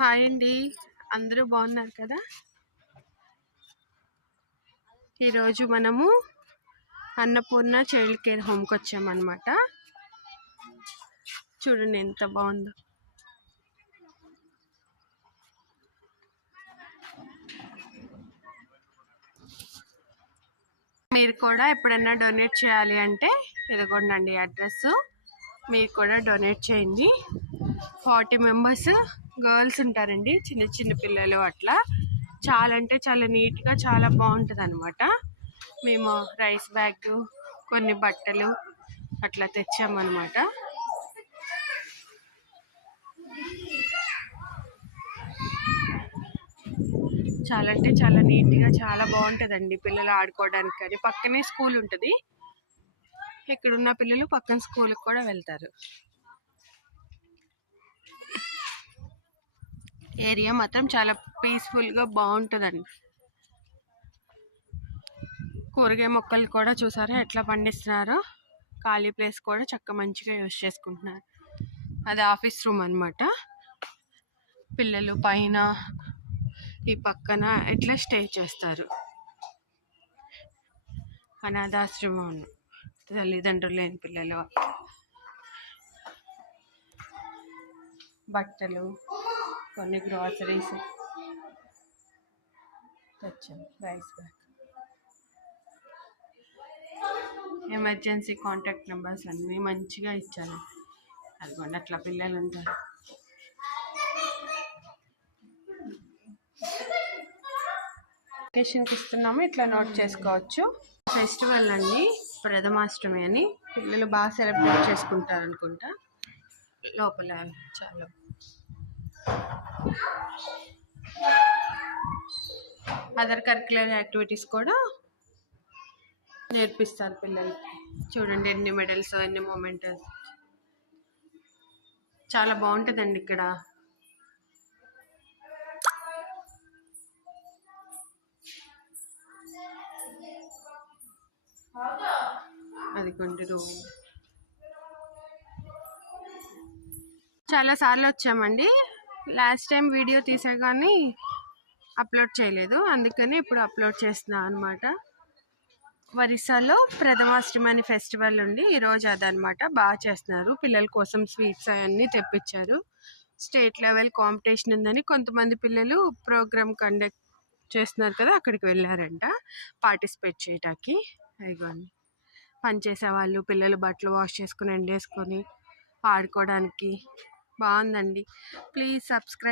Hi అండి, అందరూ బాగున్నారు కదా. ఈరోజు మనము అన్నపూర్ణ చైల్డ్ కేర్ హోమ్కి వచ్చామన్నమాట. చూడండి ఎంత బాగుందో. మీరు కూడా ఎప్పుడైనా డొనేట్ చేయాలి అంటే ఇదిగోండి అడ్రస్. మీరు కూడా డొనేట్ చేయండి. 40 మెంబర్స్ గర్ల్స్ ఉంటారండి, చిన్న చిన్న పిల్లలు. అట్లా చాలా అంటే చాలా నీట్గా చాలా బాగుంటుంది అనమాట. మేము రైస్ బ్యాగ్, కొన్ని బట్టలు అట్లా తెచ్చామన్నమాట. చాలా అంటే చాలా నీట్గా చాలా బాగుంటుందండి పిల్లలు ఆడుకోవడానికి. కానీ పక్కనే స్కూల్ ఉంటుంది. ఇక్కడున్న పిల్లలు పక్కన స్కూల్కి కూడా వెళ్తారు. ఏరియా మాత్రం చాలా పీస్ఫుల్గా బాగుంటుందండి. కూరగాయ మొక్కలు కూడా చూసారా ఎట్లా పండిస్తున్నారో. ఖాళీ ప్లేస్ కూడా చక్కగా మంచిగా యూజ్ చేసుకుంటున్నారు. అది ఆఫీస్ రూమ్ అనమాట. పిల్లలు పైన ఈ పక్కన ఎట్లా స్టే చేస్తారు. అనాథాశ్రమం, తల్లిదండ్రులు లేని పిల్లలు. బట్టలు, కొన్ని గ్రాసరీస్ తెచ్చాము. Rice bag, emergency contact numbers అన్నీ మంచిగా ఇచ్చాను. అదిగోండి అట్లా పిల్లలు ఉంటారు. లొకేషన్కి ఇస్తున్నాము, ఇట్లా నోట్ చేసుకోవచ్చు. ఫెస్టివల్ అండి, ప్రథమాష్టమి అని. పిల్లలు బాగా సెలబ్రేట్ చేసుకుంటారు అనుకుంటా. లోపల చాలా అదర్ కరిక్యులర్ యాక్టివిటీస్ కూడా నేర్పిస్తారు పిల్లలకి. చూడండి ఎన్ని మెడల్స్, ఎన్ని మూమెంట్స్. చాలా బాగుంటుందండి ఇక్కడ. అది కొన్ని రూమ్. చాలా సార్లు వచ్చామండి. లాస్ట్ టైం వీడియో తీసా కానీ అప్లోడ్ చేయలేదు, అందుకని ఇప్పుడు అప్లోడ్ చేస్తున్నాను అనమాట. ఒరిస్సాలో ప్రథమాష్టమి అని ఫెస్టివల్ ఉంది ఈరోజు. అదనమాట బాగా చేస్తున్నారు. పిల్లల కోసం స్వీట్స్ అవన్నీ తెప్పించారు. స్టేట్ లెవెల్ కాంపిటీషన్ ఉందని కొంతమంది పిల్లలు ప్రోగ్రామ్ కండక్ట్ చేస్తున్నారు కదా, అక్కడికి వెళ్ళారంట పార్టిసిపేట్ చేయటానికి. అయిపోయింది పనిచేసే వాళ్ళు, పిల్లలు బట్టలు వాష్ చేసుకుని ఎండేసుకొని ఆడుకోవడానికి బాగుందండి. Please subscribe.